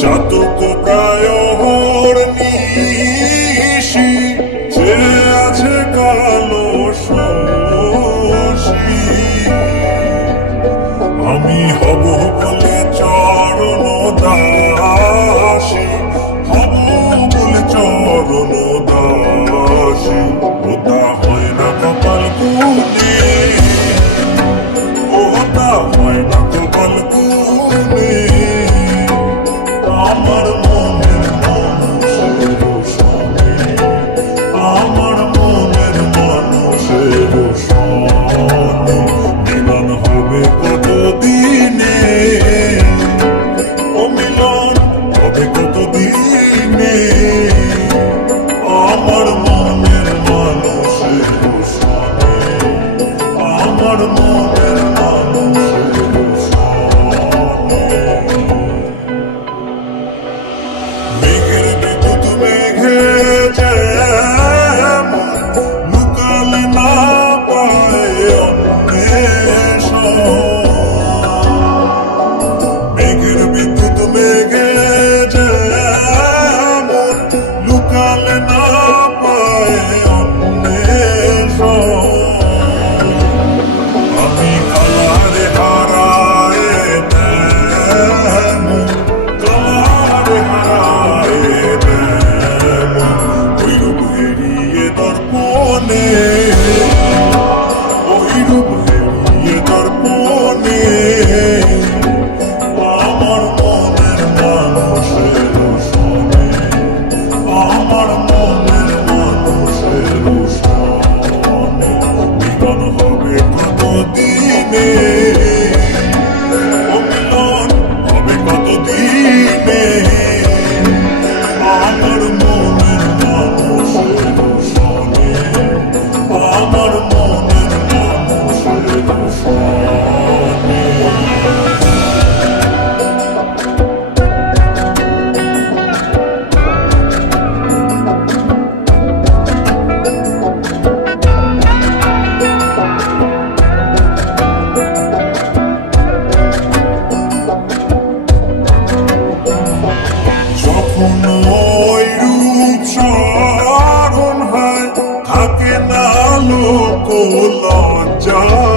জাতক প্রায় অহর নিশি যে আছে কালো শশী। আমি হব Lord John.